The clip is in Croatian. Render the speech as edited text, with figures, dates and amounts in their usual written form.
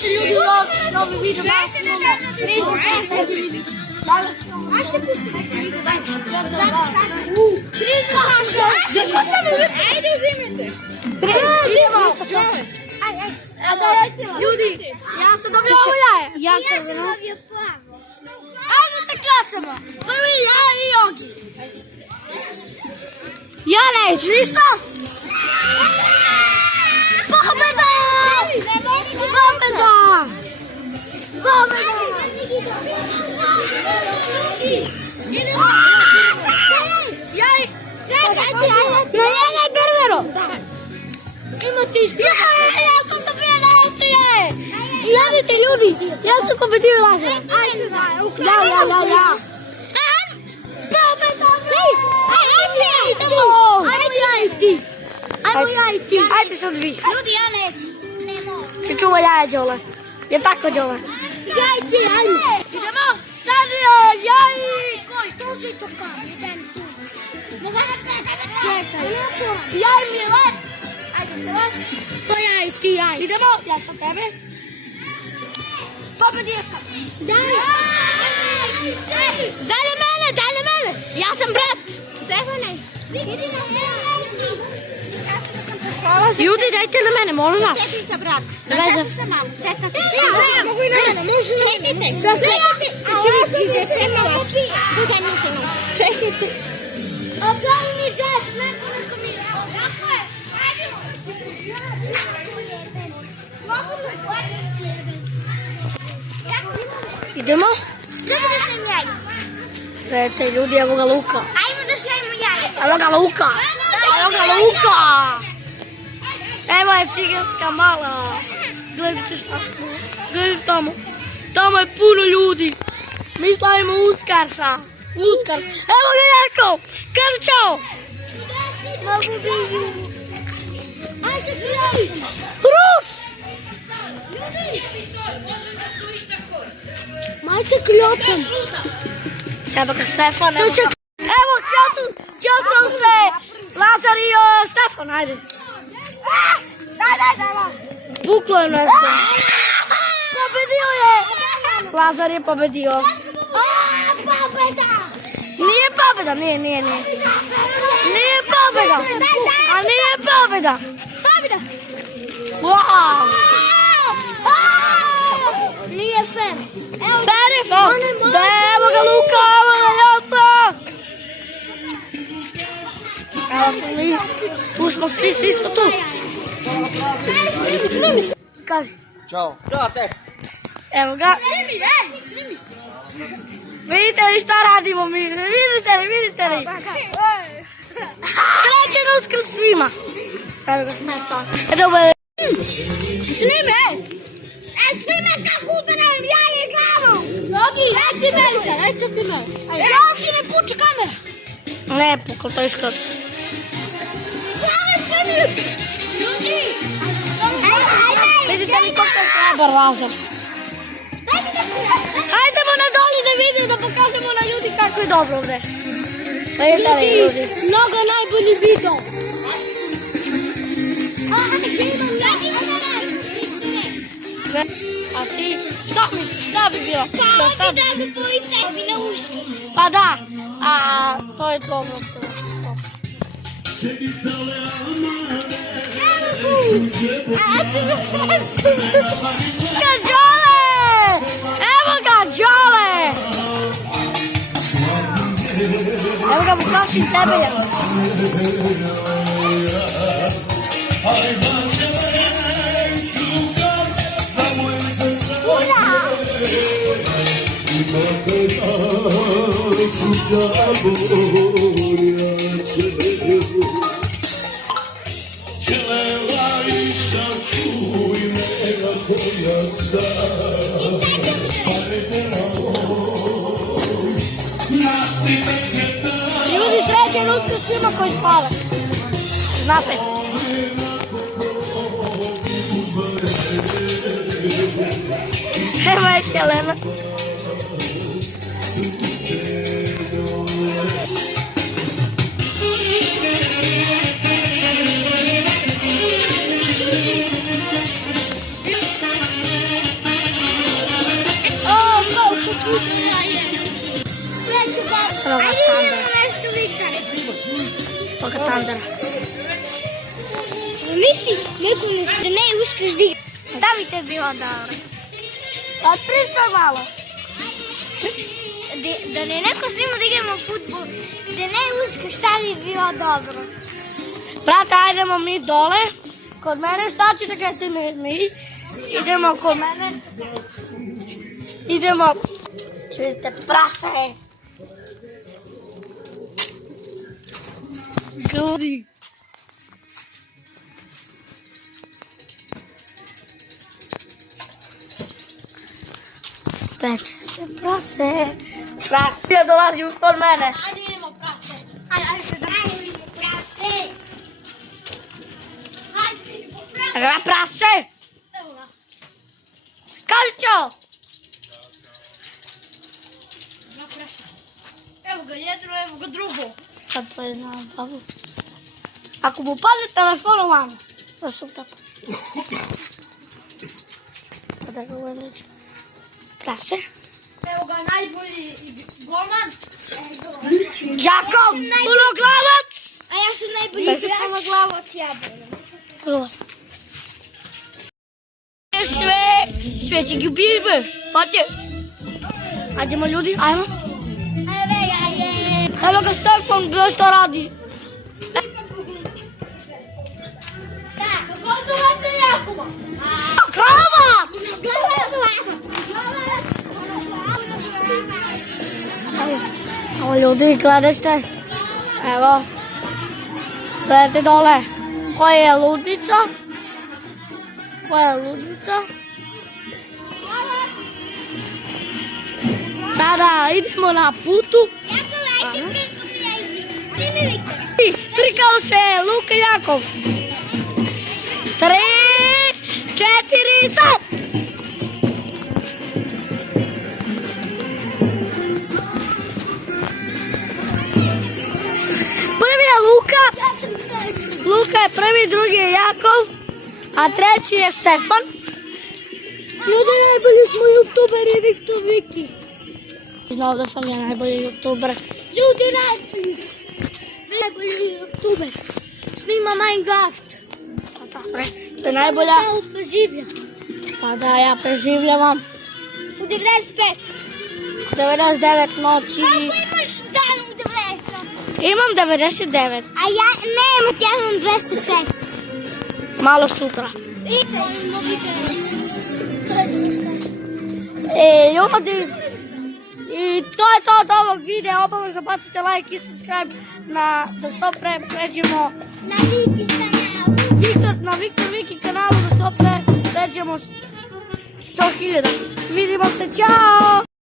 se ljudi novi video Ajde uzimite. Ljudi, ja sam dobio ovo jaje. Ja sam dobio plavo. Ajde se klacamo. Prvi ja i Jogi. Ja neću ništa. Pobjeda! Pobjeda! Pobjeda! Idemo! Jaj! Čekajte! Na njega je drvero! Imate ispred! Ja sam dobio najjače! Gledajte ljudi! Ja sam pobedio lažem! Ja! Pobjeda! Ajmo ja i ti! Ajde sad vi! Ljudi, ja ne mogu! Ti čuva jaja, Đole! Je tako, Đole? Ja i ti, ajmo! Idemo! Sad ja i... Koji? To su i to kao! Idem tu! Čekaj! Ja i Milan! Ajde, Milan! To ja i ti, ajde! Idemo! Ja sam tebe! Pobedio sam! Dalje mene! Ja sam brat! Stefane! Idi na mene! Ljudi, dajte na mene, molim vas. Četite, brat. Četite se malo. Čekajte. Ja, mogu i na mene. Čekajte. Čekajte. Otvori mi džep. Neko mi je. Tako je. Slobodno. Idemo? Kako da šajemo jaje? Gledajte, ljudi, evo ga Luka. Ajmo da šajemo jaje. Evo ga Luka. Evo je ciganska mala. Gledajte šta smo. Gledajte tamo. Tamo je puno ljudi. Mi slavimo Uskarsa. Evo ga Jarko. Kaže čao. Mogu biju. Aj se gledaj. Rus. Maj se kljočam. Evo ga Stefan. Evo kljočam se. Lazar i Stefan, ajde. Daj. Puklo je nešto. Pobedio je. Lazar je pobedio. Pobeda. Nije pobeda, nije. Nije pobeda. A nije pobeda. Wow. Nije fair. Evo ga Luka, evo ga Joca. Evo smo mi. Tu smo svi smo tu. Kaži. Ćao. Ćao te. Evo ga. Vidite li šta radimo mi? Vidite li? Srećen Uskrs svima. Evo ga smeta. Snime kako udaram jaje glavom. Nogi. Ajde ti me. Ja si ne puči kamera. Ne pukao, to je škod. Vidite li kako je treba Lazar? Hajdemo na dolje da vidimo, da pokažemo na ljudi kako je dobro ovdje. Vidite li ljudi? Mnogo najbolji video. A ti? Šta bi bilo? Pa bi da bi boli cepi na uši. Pa da, to je dobro. Đole! Evo ga, Đole! Evo ga, pokašim tebe ja. Ljudi, srećen Uskrs svima koji spava. Znate. Evo je Helena. Evo ga Ajde Thunder. idemo nešto, Viktore. Evo ga Thunder. Misli, neko nas da ne uskaš da igra. Šta bi te bilo dobro? Pa pričaj malo. Da ne neko snima da igramo futbol, da ne uskaš, šta bi bilo dobro? Brate, ajdemo mi dole. Kod mene šta ćete kada mi? Idemo kod mene. Idemo. Čujete prase. Gludi. Peče se prase. Prase dolazi kod mene. Ajde idemo prase. Ajde se da idemo prase. Ajde idemo prase. Evo ga prase. Evo ga. Kaži ćo. Evo ga jedno, evo ga drugo. Sad to je na babu. Ako mu padne telefon ovamo. Da su tako. Kada ga uvedeću. Prase. Evo ga najbolji golman. Jakov, punoglavac. A ja sam najbolji punoglavac Jablana. Ovo. Sve će gubiti. Hoće. Ajdemo ljudi, ajmo. Evo ga Stefan, gledaj što radi. Kako zovete Jakova? Kravac! Evo ljudi, gledajte. Evo. Gledajte dole. Koja je ludnica? Koja je ludnica? Sada idemo na putu. Trikao se Luka Jakov. 3, 4, sad! Prvi je Luka. Luka je prvi, drugi je Jakov, a treći je Stefan. Ljudi, najbolji smo youtuberi, Viktor Viki. Znao da sam ja najbolji youtuber. Ljudi, najbolji youtuber. Snima Minecraft. To je najbolja. Samo preživljam. Pa da, ja preživljavam U 95. 99 noći. Kako imaš dan u 90? Imam 99. A ja nemam, ja imam 206. Malo sutra. Ljudi, i to je to od ovog videa. Obavezno bacite like i subscribe da što pre pređemo Na Viki kanalu. na Viktor Viki kanalu, da što pre pređemo 100.000. Vidimo se, čao!